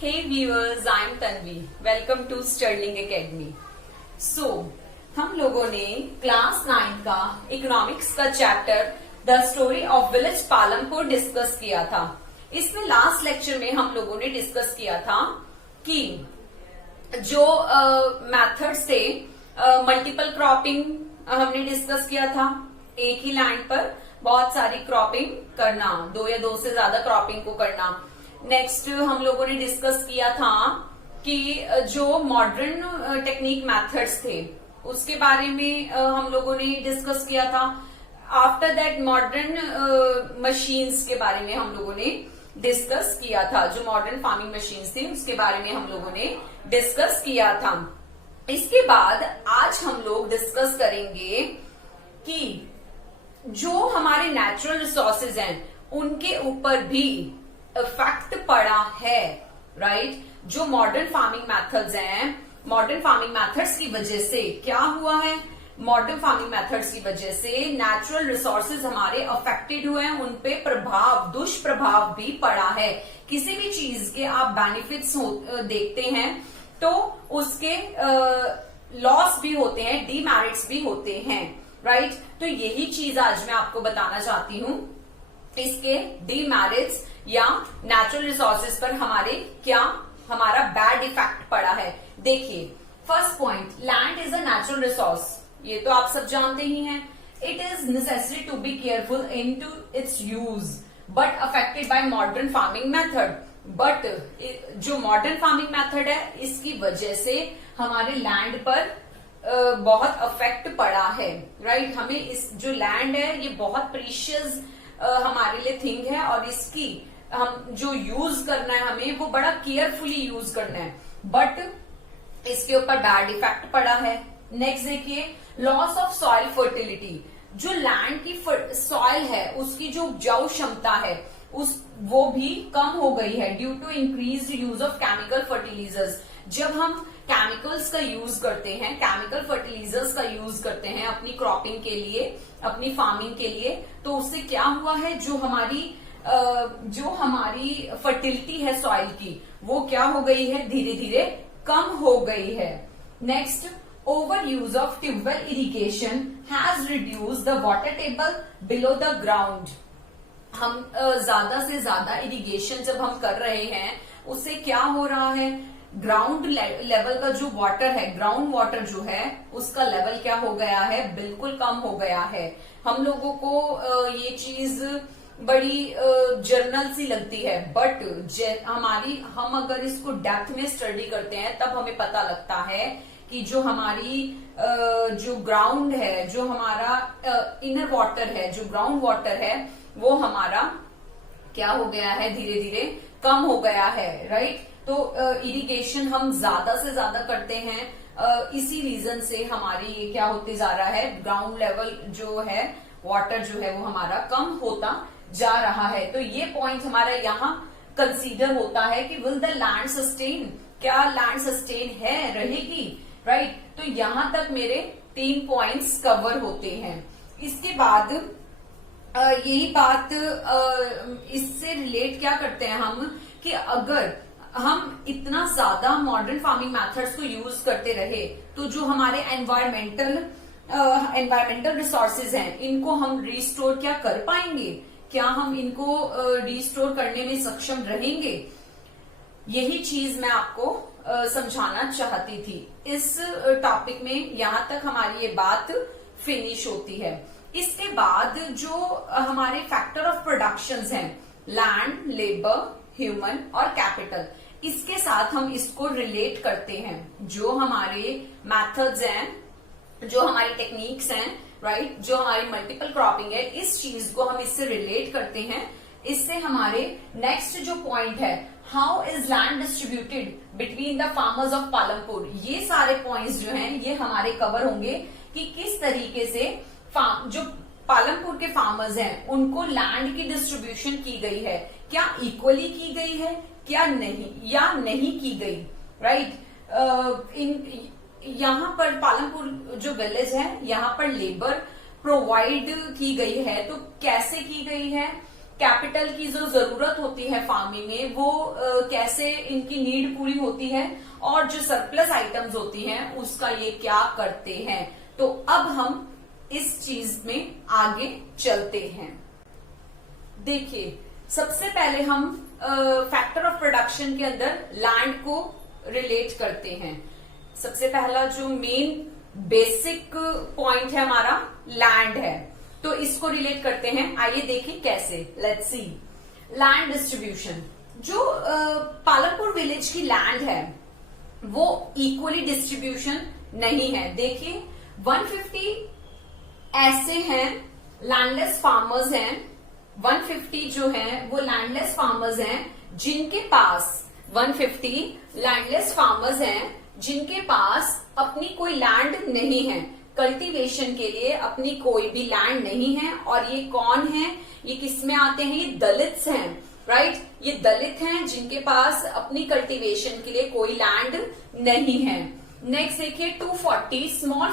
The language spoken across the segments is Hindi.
Hey viewers, I am Tanvi. Welcome to Sterling Academy. So, हम लोगों ने क्लास 9 का इकोनॉमिक्स का chapter the story of village Palam को डिस्कस किया था। इसमें लास्ट लेक्चर में हम लोगों ने डिस्कस किया था कि जो मेथड्स थे, मल्टीपल क्रॉपिंग हमने डिस्कस किया था। एक ही लैंड पर बहुत सारी क्रॉपिंग करना, दो या दो से ज्यादा क्रॉपिंग को करना। नेक्स्ट हम लोगों ने डिस्कस किया था कि जो मॉडर्न टेक्निक मेथड्स थे उसके बारे में हम लोगों ने डिस्कस किया था। आफ्टर दैट मॉडर्न मशीन्स के बारे में हम लोगों ने डिस्कस किया था। जो मॉडर्न फार्मिंग मशीन्स थी उसके बारे में हम लोगों ने डिस्कस किया था। इसके बाद आज हम लोग डिस्कस करेंगे कि जो हमारे नेचुरल रिसोर्सेज हैं उनके ऊपर भी इफेक्ट पड़ा है, राइट। जो मॉडर्न फार्मिंग मेथड्स हैं, मॉडर्न फार्मिंग मेथड्स की वजह से क्या हुआ है, मॉडर्न फार्मिंग मेथड्स की वजह से नेचुरल रिसोर्सेज हमारे अफेक्टेड हुए हैं, उनपे प्रभाव, दुष्प्रभाव भी पड़ा है। किसी भी चीज के आप बेनिफिट्स देखते हैं तो उसके लॉस भी होते हैं, डीमेरिट्स भी होते हैं, राइट। तो यही चीज आज मैं आपको बताना चाहती हूं। इसके डीमेरिट्स या नेचुरल रिसोर्सेज पर हमारा बैड इफेक्ट पड़ा है। देखिए, first point, land is a natural resource, ये तो आप सब जानते ही हैं। It is necessary to be careful in to its use but affected by modern farming method. But जो मॉडर्न फार्मिंग मेथड है इसकी वजह से हमारे लैंड पर बहुत अफेक्ट पड़ा है, राइट। हमें इस जो लैंड है ये बहुत प्रीशियस हमारे लिए थिंग है और इसकी हम जो यूज करना है हमें वो बड़ा केयरफुली यूज करना है, बट इसके ऊपर बैड इफेक्ट पड़ा है। नेक्स्ट देखिए, लॉस ऑफ सॉइल फर्टिलिटी। जो लैंड की सॉइल है उसकी जो उपजाऊ क्षमता है वो भी कम हो गई है due to increase use of chemical fertilisers. जब हम केमिकल्स का यूज करते हैं, केमिकल फर्टिलाइजर्स का यूज करते हैं अपनी क्रॉपिंग के लिए, अपनी फार्मिंग के लिए, तो उससे क्या हुआ है, जो हमारी फर्टिलिटी है सॉइल की वो क्या हो गई है, धीरे धीरे कम हो गई है। Next, over use of tubewell irrigation has reduce the water table below the ground. हम ज्यादा से ज्यादा इरिगेशन जब हम कर रहे हैं उससे क्या हो रहा है, ग्राउंड लेवल का जो वाटर है, ग्राउंड वाटर जो है उसका लेवल क्या हो गया है, बिल्कुल कम हो गया है। हम लोगों को ये चीज बड़ी जर्नल सी लगती है, बट हम अगर इसको डेप्थ में स्टडी करते हैं तब हमें पता लगता है कि जो हमारी जो ग्राउंड है, जो हमारा इनर वाटर है, जो ग्राउंड वाटर है वो हमारा क्या हो गया है, धीरे धीरे कम हो गया है, राइट। तो इरिगेशन हम ज्यादा से ज्यादा करते हैं, इसी रीजन से हमारी ये क्या होते जा रहा है, ग्राउंड लेवल जो है, वाटर जो है वो हमारा कम होता जा रहा है। तो ये पॉइंट हमारा यहाँ कंसीडर होता है कि विल द लैंड सस्टेन, क्या लैंड सस्टेन है, रहेगी, राइट। तो यहां तक मेरे 3 पॉइंट्स कवर होते हैं। इसके बाद यही बात इससे रिलेट क्या करते हैं हम कि अगर हम इतना ज्यादा मॉडर्न फार्मिंग मेथड्स को यूज करते रहे तो जो हमारे एनवायरमेंटल रिसोर्सेज हैं इनको हम रिस्टोर क्या कर पाएंगे, क्या हम इनको रिस्टोर करने में सक्षम रहेंगे, यही चीज मैं आपको समझाना चाहती थी। इस टॉपिक में यहां तक हमारी ये बात फिनिश होती है। इसके बाद जो हमारे फैक्टर ऑफ प्रोडक्शंस हैं, लैंड, लेबर, ह्यूमन और कैपिटल, इसके साथ हम इसको रिलेट करते हैं। जो हमारे मेथड्स हैं, जो हमारी टेक्निक्स हैं, राइट, जो हमारी मल्टीपल क्रॉपिंग है, इस चीज को हम इससे रिलेट करते हैं। इससे हमारे नेक्स्ट जो पॉइंट है, how is land distributed between the farmers of Palampur, ये सारे पॉइंट्स जो हैं ये हमारे कवर होंगे कि किस तरीके से जो पालमपुर के फार्मर्स हैं उनको लैंड की डिस्ट्रीब्यूशन की गई है, क्या इक्वली की गई है, क्या नहीं की गई, राइट। यहाँ पर पालमपुर जो विलेज है यहाँ पर लेबर प्रोवाइड की गई है, तो कैसे की गई है, कैपिटल की जो जरूरत होती है फार्मिंग में वो कैसे इनकी नीड पूरी होती है, और जो सरप्लस आइटम्स होती हैं उसका ये क्या करते हैं। तो अब हम इस चीज में आगे चलते हैं। देखिए, सबसे पहले हम फैक्टर ऑफ प्रोडक्शन के अंदर लैंड को रिलेट करते हैं। सबसे पहला जो मेन बेसिक पॉइंट है हमारा लैंड है, तो इसको रिलेट करते हैं। आइए देखें कैसे। Let's see land distribution. जो पालमपुर विलेज की लैंड है वो इक्वली डिस्ट्रीब्यूशन नहीं है। देखिए 150 ऐसे हैं लैंडलेस फार्मर्स हैं, 150 जो हैं वो लैंडलेस फार्मर्स हैं जिनके पास 150 लैंडलेस फार्मर्स हैं जिनके पास अपनी कोई लैंड नहीं है, कल्टीवेशन के लिए अपनी कोई भी लैंड नहीं है। और ये कौन है, ये किस में आते हैं, ये दलित्स हैं, राइट। ये दलित हैं जिनके पास अपनी कल्टीवेशन के लिए कोई लैंड नहीं है। नेक्स्ट देखिए 240 स्मॉल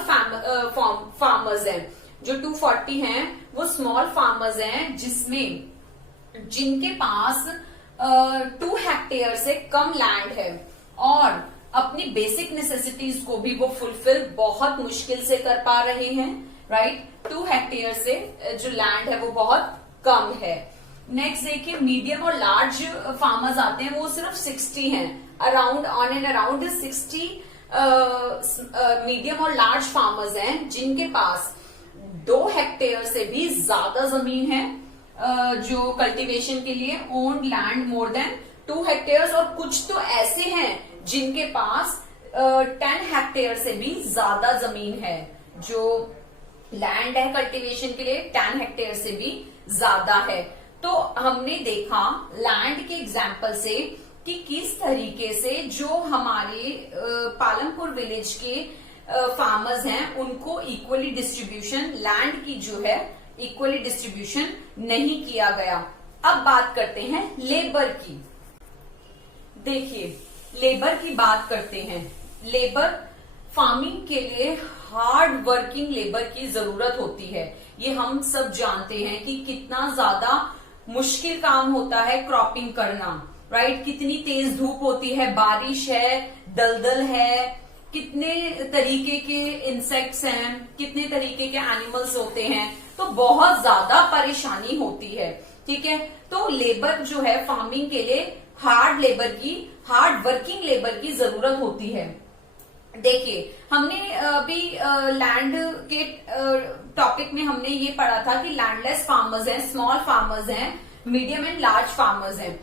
फार्मर्स हैं। जो 240 हैं वो स्मॉल फार्मर्स हैं जिसमें जिनके पास 2 हेक्टेयर से कम लैंड है और अपनी बेसिक नेसेसिटीज को भी वो फुलफिल बहुत मुश्किल से कर पा रहे हैं, राइट। 2 हेक्टेयर से जो लैंड है वो बहुत कम है। नेक्स्ट देखिए मीडियम और लार्ज फार्मर्स आते हैं, वो सिर्फ 60 हैं, around on and around 60 medium और लार्ज फार्मर्स हैं जिनके पास 2 हेक्टेयर से भी ज्यादा जमीन है, जो कल्टीवेशन के लिए owned land more than 2 hectares. और कुछ तो ऐसे हैं जिनके पास 10 हेक्टेयर से भी ज्यादा जमीन है, जो लैंड है कल्टीवेशन के लिए 10 हेक्टेयर से भी ज्यादा है। तो हमने देखा लैंड के एग्जाम्पल से कि किस तरीके से जो हमारे पालमपुर विलेज के फार्मर्स हैं उनको इक्वली डिस्ट्रीब्यूशन लैंड की जो है इक्वली डिस्ट्रीब्यूशन नहीं किया गया। अब बात करते हैं लेबर की। देखिए लेबर की बात करते हैं। लेबर फार्मिंग के लिए हार्ड वर्किंग लेबर की जरूरत होती है। ये हम सब जानते हैं कि कितना ज्यादा मुश्किल काम होता है क्रॉपिंग करना, राइट। कितनी तेज धूप होती है, बारिश है, दलदल है, कितने तरीके के इंसेक्ट्स हैं, कितने तरीके के एनिमल्स होते हैं, तो बहुत ज्यादा परेशानी होती है, ठीक है। तो लेबर जो है फार्मिंग के लिए हार्ड लेबर की, हार्ड वर्किंग लेबर की जरूरत होती है। देखिए हमने अभी लैंड के टॉपिक में हमने ये पढ़ा था कि लैंडलेस फार्मर्स हैं, स्मॉल फार्मर्स हैं, मीडियम एंड लार्ज फार्मर्स हैं।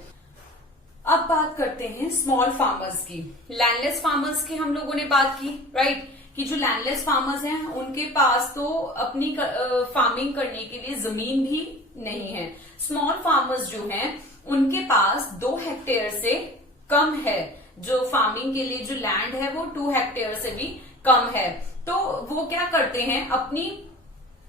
अब बात करते हैं स्मॉल फार्मर्स की। लैंडलेस फार्मर्स की हम लोगों ने बात की, राइट, कि जो लैंडलेस फार्मर्स हैं उनके पास तो अपनी फार्मिंग करने के लिए जमीन भी नहीं है। स्मॉल फार्मर्स जो हैं उनके पास 2 हेक्टेयर से कम है, जो फार्मिंग के लिए जो लैंड है वो 2 हेक्टेयर से भी कम है। तो वो क्या करते हैं, अपनी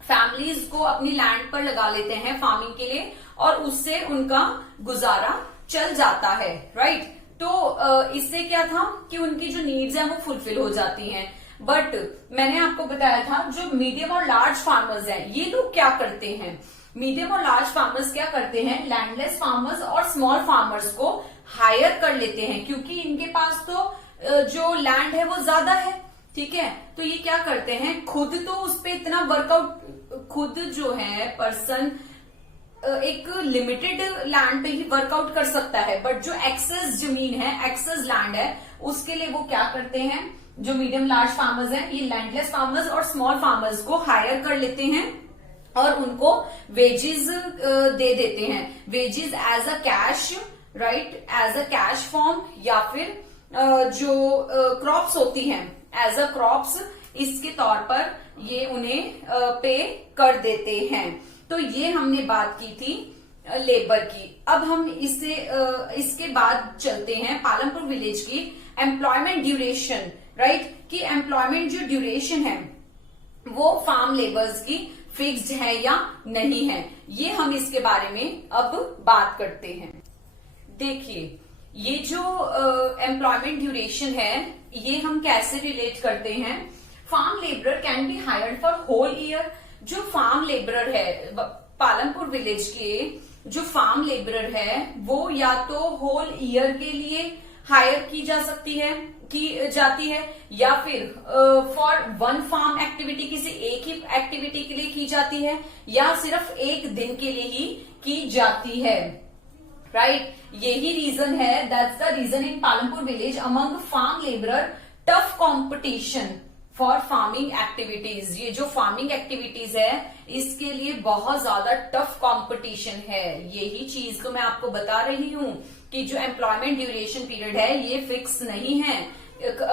फैमिलीज को अपनी लैंड पर लगा लेते हैं फार्मिंग के लिए और उससे उनका गुजारा चल जाता है, राइट। तो इससे क्या था कि उनकी जो नीड्स हैं वो फुलफिल हो जाती हैं। बट मैंने आपको बताया था जो मीडियम और लार्ज फार्मर्स हैं ये लोग क्या करते हैं, मीडियम और लार्ज फार्मर्स क्या करते हैं, लैंडलेस फार्मर्स और स्मॉल फार्मर्स को हायर कर लेते हैं, क्योंकि इनके पास तो जो लैंड है वो ज्यादा है, ठीक है। तो ये क्या करते हैं, खुद तो उस पर इतना वर्कआउट, खुद जो है पर्सन एक लिमिटेड लैंड पे ही वर्कआउट कर सकता है, बट जो एक्सेस जमीन है, एक्सेस लैंड है, उसके लिए वो क्या करते हैं, जो मीडियम लार्ज फार्मर्स हैं ये लैंडलेस फार्मर्स और स्मॉल फार्मर्स को हायर कर लेते हैं और उनको वेजेस दे देते हैं, wages as a cash, right, as a cash form, या फिर जो क्रॉप्स होती हैं एज अ क्रॉप्स, इसके तौर पर ये उन्हें पे कर देते हैं। तो ये हमने बात की थी लेबर की। अब हम इसके बाद चलते हैं पालमपुर विलेज की एम्प्लॉयमेंट ड्यूरेशन, राइट, कि एम्प्लॉयमेंट जो ड्यूरेशन है वो फार्म लेबर्स की फिक्स्ड है या नहीं है, ये हम इसके बारे में अब बात करते हैं। देखिए ये जो एम्प्लॉयमेंट ड्यूरेशन है ये हम कैसे रिलेट करते हैं, farm labourer can be hired for whole year. जो फार्म लेबरर है पालमपुर विलेज के, जो फार्म लेबरर है वो या तो होल ईयर के लिए हायर की जाती है या फिर फॉर वन फार्म एक्टिविटी, किसी एक ही एक्टिविटी के लिए की जाती है, या सिर्फ एक दिन के लिए ही की जाती है। राइट, यही रीजन है, that's the reason in Palampur village among farm labourer tough competition for farming activities. ये जो फार्मिंग एक्टिविटीज है इसके लिए बहुत ज्यादा टफ कंपटीशन है। यही चीज तो मैं आपको बता रही हूं कि जो एम्प्लॉयमेंट ड्यूरेशन पीरियड है ये फिक्स नहीं है।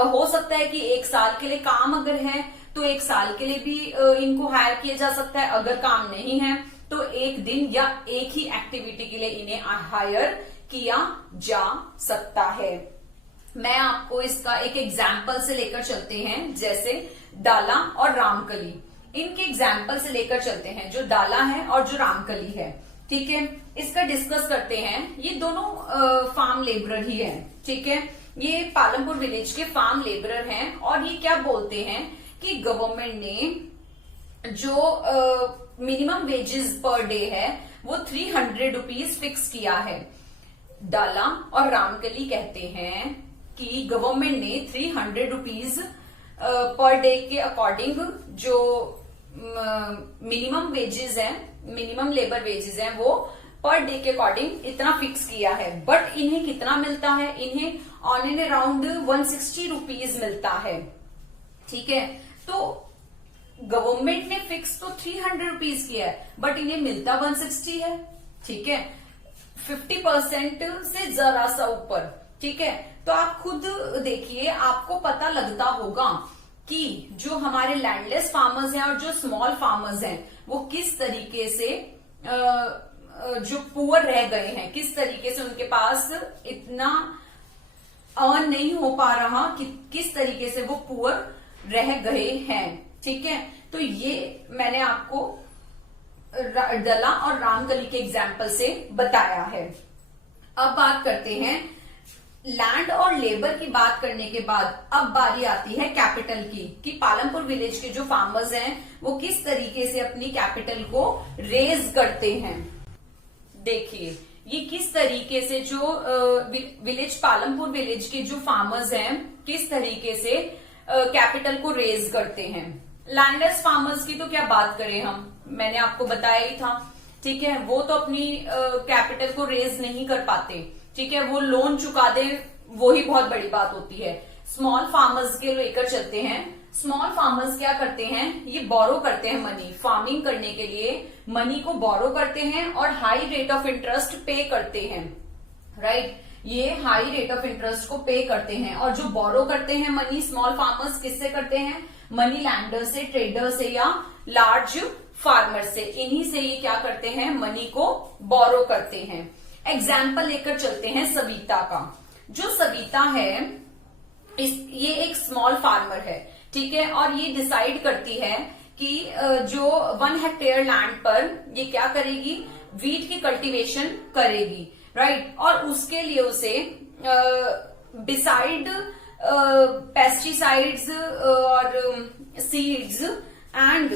हो सकता है कि एक साल के लिए काम अगर है तो एक साल के लिए भी इनको हायर किया जा सकता है, अगर काम नहीं है तो एक दिन या एक ही एक्टिविटी के लिए इन्हें हायर किया जा सकता है। मैं आपको इसका एक एग्जाम्पल से लेकर चलते हैं, जैसे डाला और रामकली। इनके एग्जाम्पल से लेकर चलते हैं, जो डाला है और जो रामकली है। ठीक है, इसका डिस्कस करते हैं। ये दोनों फार्म लेबरर ही है। ठीक है, ये पालमपुर विलेज के फार्म लेबरर हैं और ये क्या बोलते हैं कि गवर्नमेंट ने जो मिनिमम वेजेस पर डे है वो 300 रुपीज फिक्स किया है। डाला और रामकली कहते हैं कि गवर्नमेंट ने 300 रुपीज पर डे के अकॉर्डिंग जो मिनिमम वेजेस है, मिनिमम लेबर वेजेस हैं, वो पर डे के अकॉर्डिंग इतना फिक्स किया है। बट इन्हें कितना मिलता है? इन्हें ऑन एंड अराउंड 160 रुपीज मिलता है। ठीक है, तो गवर्नमेंट ने फिक्स तो 300 रुपीज किया है बट इन्हें मिलता 160 है। ठीक है, 50% से जरा सा ऊपर। ठीक है, तो आप खुद देखिए, आपको पता लगता होगा कि जो हमारे लैंडलेस फार्मर्स हैं और जो स्मॉल फार्मर्स हैं वो किस तरीके से जो पुअर रह गए हैं, किस तरीके से उनके पास इतना अर्न नहीं हो पा रहा, कि किस तरीके से वो पुअर रह गए हैं। ठीक है, तो ये मैंने आपको डला और रामकली के एग्जाम्पल से बताया है। अब बात करते हैं लैंड और लेबर की। बात करने के बाद अब बारी आती है कैपिटल की, कि पालमपुर विलेज के जो फार्मर्स हैं वो किस तरीके से अपनी कैपिटल को रेज करते हैं। देखिए, ये किस तरीके से जो विलेज पालमपुर विलेज के जो फार्मर्स हैं किस तरीके से कैपिटल को रेज करते हैं। लैंडलेस फार्मर्स की तो क्या बात करें हम, मैंने आपको बताया ही था। ठीक है, वो तो अपनी कैपिटल को रेज नहीं कर पाते। ठीक है, वो लोन चुका दे, वो ही बहुत बड़ी बात होती है। स्मॉल फार्मर्स के लेकर चलते हैं। स्मॉल फार्मर्स क्या करते हैं, ये बोरो करते हैं मनी, फार्मिंग करने के लिए मनी को बोरो करते हैं और हाई रेट ऑफ इंटरेस्ट पे करते हैं। राइट, ये हाई रेट ऑफ इंटरेस्ट को पे करते हैं। और जो बोरो करते हैं मनी स्मॉल फार्मर्स किससे करते हैं? मनी लैंडर से, ट्रेडर से या लार्ज फार्मर से। इन्हीं से ये क्या करते हैं, मनी को बोरो करते हैं। एग्जाम्पल लेकर चलते हैं सविता का। जो सविता है ये एक स्मॉल फार्मर है। ठीक है, और ये डिसाइड करती है कि जो 1 हेक्टेयर लैंड पर ये क्या करेगी, वीट की कल्टीवेशन करेगी। राइट, और उसके लिए उसे बिसाइड पेस्टिसाइड्स और सीड्स एंड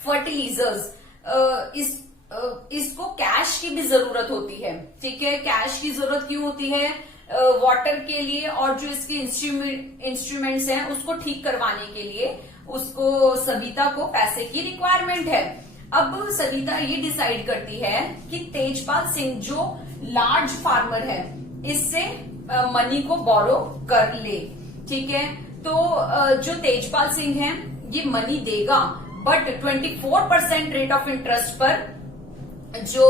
फर्टिलाइजर्स इसको कैश की भी जरूरत होती है। ठीक है, कैश की जरूरत क्यों होती है? वाटर के लिए, और जो इसके इंस्ट्रूमेंट्स हैं उसको ठीक करवाने के लिए उसको सविता को पैसे की रिक्वायरमेंट है। अब सविता ये डिसाइड करती है कि तेजपाल सिंह जो लार्ज फार्मर है इससे मनी को बोरो कर ले। ठीक है, तो जो तेजपाल सिंह है ये मनी देगा बट 24% रेट ऑफ इंटरेस्ट पर जो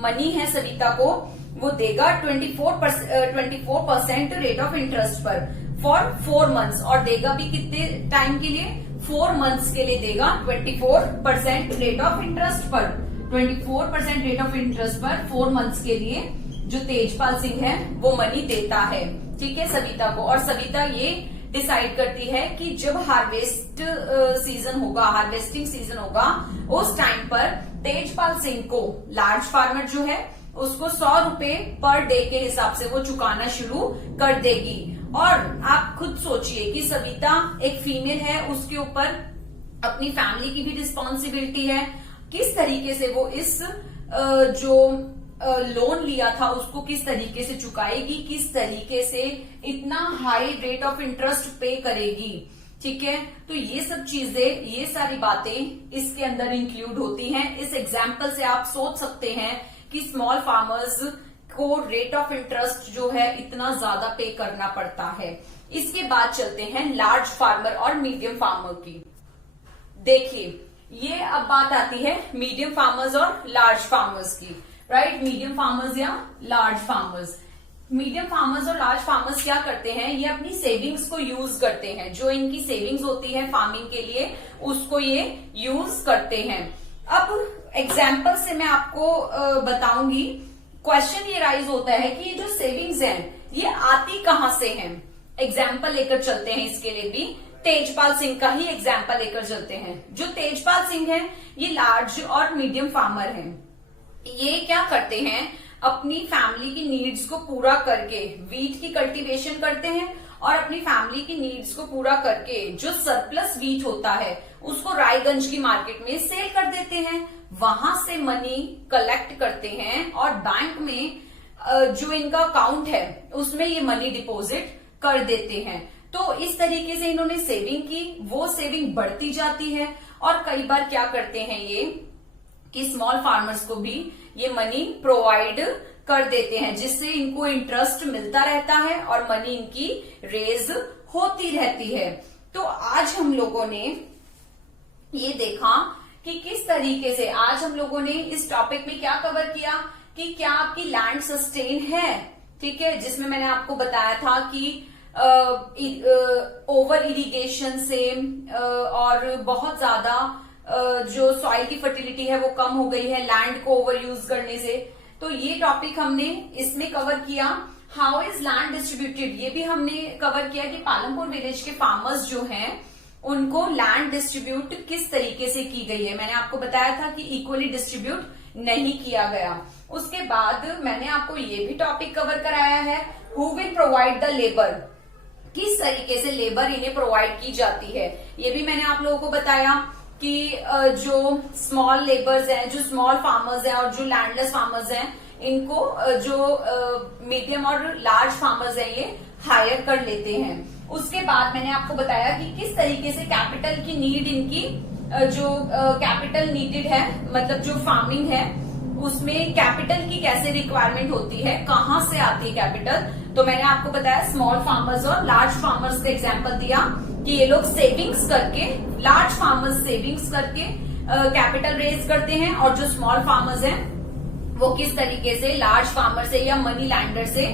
मनी है सविता को वो देगा 24% रेट ऑफ इंटरेस्ट पर फॉर 4 मंथ्स। और देगा भी कितने टाइम के लिए? 4 मंथ्स के लिए देगा 24% रेट ऑफ इंटरेस्ट पर। 24% रेट ऑफ इंटरेस्ट पर 4 मंथ्स के लिए जो तेजपाल सिंह है वो मनी देता है। ठीक है, सविता को। और सविता ये डिसाइड करती है कि जब हार्वेस्टिंग सीजन होगा उस टाइम पर तेजपाल सिंह को, लार्ज फार्मर जो है, उसको 100 रुपए पर डे के हिसाब से वो चुकाना शुरू कर देगी। और आप खुद सोचिए कि सविता एक फीमेल है, उसके ऊपर अपनी फैमिली की भी रिस्पॉन्सिबिलिटी है, किस तरीके से वो इस जो लोन लिया था उसको किस तरीके से चुकाएगी, किस तरीके से इतना हाई रेट ऑफ इंटरेस्ट पे करेगी। ठीक है, तो ये सब चीजें, ये सारी बातें इसके अंदर इंक्लूड होती हैं। इस एग्जाम्पल से आप सोच सकते हैं कि स्मॉल फार्मर्स को रेट ऑफ इंटरेस्ट जो है इतना ज्यादा पे करना पड़ता है। इसके बाद चलते हैं लार्ज फार्मर और मीडियम फार्मर की। देखिए, ये अब बात आती है मीडियम फार्मर्स और लार्ज फार्मर्स की, राइट। मीडियम फार्मर्स या लार्ज फार्मर्स। मीडियम फार्मर्स और लार्ज फार्मर्स क्या करते हैं, ये अपनी सेविंग्स को यूज करते हैं। जो इनकी सेविंग्स होती है फार्मिंग के लिए, उसको ये यूज करते हैं। अब एग्जाम्पल से मैं आपको बताऊंगी। क्वेश्चन ये राइज होता है कि ये जो सेविंग्स हैं ये आती कहां से हैं। एग्जाम्पल लेकर चलते हैं इसके लिए भी। तेजपाल सिंह का ही एग्जाम्पल लेकर चलते हैं। जो तेजपाल सिंह है ये लार्ज और मीडियम फार्मर हैं। ये क्या करते हैं, अपनी फैमिली की नीड्स को पूरा करके वीट की कल्टीवेशन करते हैं और अपनी फैमिली की नीड्स को पूरा करके जो सरप्लस वीट होता है उसको रायगंज की मार्केट में सेल कर देते हैं। वहां से मनी कलेक्ट करते हैं और बैंक में जो इनका अकाउंट है उसमें ये मनी डिपॉजिट कर देते हैं। तो इस तरीके से इन्होंने सेविंग की, वो सेविंग बढ़ती जाती है और कई बार क्या करते हैं ये कि स्मॉल फार्मर्स को भी ये मनी प्रोवाइड कर देते हैं, जिससे इनको इंटरेस्ट मिलता रहता है और मनी इनकी रेज होती रहती है। तो आज हम लोगों ने ये देखा कि किस तरीके से, आज हम लोगों ने इस टॉपिक में क्या कवर किया कि क्या आपकी लैंड सस्टेन है। ठीक है, जिसमें मैंने आपको बताया था कि ओवर इरिगेशन से और बहुत ज्यादा जो सॉइल की फर्टिलिटी है वो कम हो गई है लैंड को ओवर यूज करने से। तो ये टॉपिक हमने इसमें कवर किया। हाउ इज लैंड डिस्ट्रीब्यूटेड, ये भी हमने कवर किया कि पालमपुर विलेज के फार्मर्स जो हैं उनको लैंड डिस्ट्रीब्यूट किस तरीके से की गई है। मैंने आपको बताया था कि इक्वली डिस्ट्रीब्यूट नहीं किया गया। उसके बाद मैंने आपको ये भी टॉपिक कवर कराया है, who will provide the labour, किस तरीके से लेबर इन्हें प्रोवाइड की जाती है। ये भी मैंने आप लोगों को बताया कि जो स्मॉल लेबर्स हैं, जो स्मॉल फार्मर्स हैं और जो लैंडलेस फार्मर्स हैं, इनको जो मीडियम और लार्ज फार्मर्स हैं ये हायर कर लेते हैं। उसके बाद मैंने आपको बताया कि किस तरीके से कैपिटल की नीड इनकी, जो कैपिटल नीडेड है, मतलब जो फार्मिंग है उसमें कैपिटल की कैसे रिक्वायरमेंट होती है, कहां से आती है कैपिटल। तो मैंने आपको बताया स्मॉल फार्मर्स और लार्ज फार्मर्स का एग्जांपल दिया कि ये लोग सेविंग्स करके, लार्ज फार्मर्स सेविंग्स करके कैपिटल रेज करते हैं और जो स्मॉल फार्मर्स हैं वो किस तरीके से लार्ज फार्मर से या मनी लैंडर से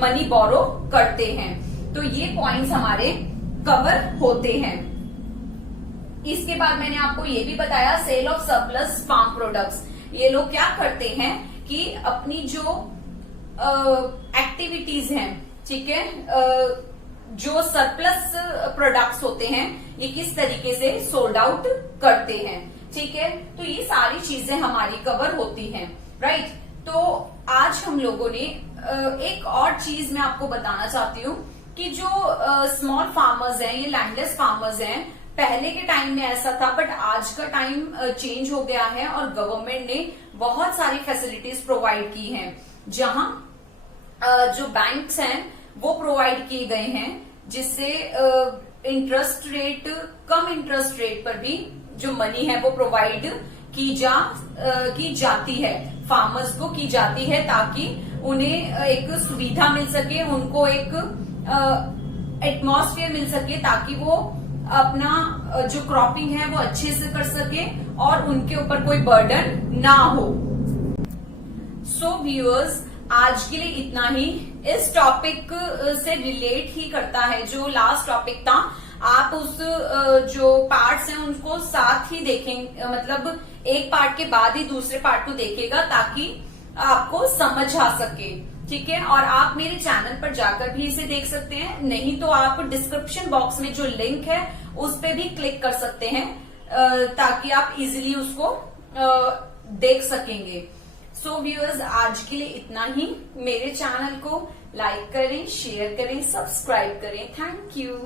मनी बोरो करते हैं। तो ये पॉइंट्स हमारे कवर होते हैं। इसके बाद मैंने आपको ये भी बताया sale of surplus farm products. ये लोग क्या करते हैं कि अपनी जो एक्टिविटीज हैं, ठीक है, जो सरप्लस प्रोडक्ट्स होते हैं ये किस तरीके से सोल्ड आउट करते हैं। ठीक है, तो ये सारी चीजें हमारी कवर होती हैं, राइट। तो आज हम लोगों ने एक और चीज मैं आपको बताना चाहती हूँ कि जो स्मॉल फार्मर्स हैं, ये लैंडलेस फार्मर्स हैं, पहले के टाइम में ऐसा था बट आज का टाइम चेंज हो गया है और गवर्नमेंट ने बहुत सारी फैसिलिटीज प्रोवाइड की हैं, जहां जो बैंक्स हैं वो प्रोवाइड किए गए हैं, जिससे इंटरेस्ट रेट, कम इंटरेस्ट रेट पर भी जो मनी है वो प्रोवाइड की जाती है, फार्मर्स को की जाती है, ताकि उन्हें एक सुविधा मिल सके, उनको एक एटमॉस्फेयर मिल सके, ताकि वो अपना जो क्रॉपिंग है वो अच्छे से कर सके और उनके ऊपर कोई बर्डन ना हो। सो व्यूअर्स, आज के लिए इतना ही। इस टॉपिक से रिलेट ही करता है जो लास्ट टॉपिक था। आप उस जो पार्ट्स हैं उनको साथ ही देखेंगे, मतलब एक पार्ट के बाद ही दूसरे पार्ट को देखेगा ताकि आपको समझ आ सके। ठीक है, और आप मेरे चैनल पर जाकर भी इसे देख सकते हैं, नहीं तो आप डिस्क्रिप्शन बॉक्स में जो लिंक है उस पर भी क्लिक कर सकते हैं, ताकि आप इजीली उसको देख सकेंगे। सो व्यूअर्स, आज के लिए इतना ही। मेरे चैनल को लाइक करें, शेयर करें, सब्सक्राइब करें। Thank you.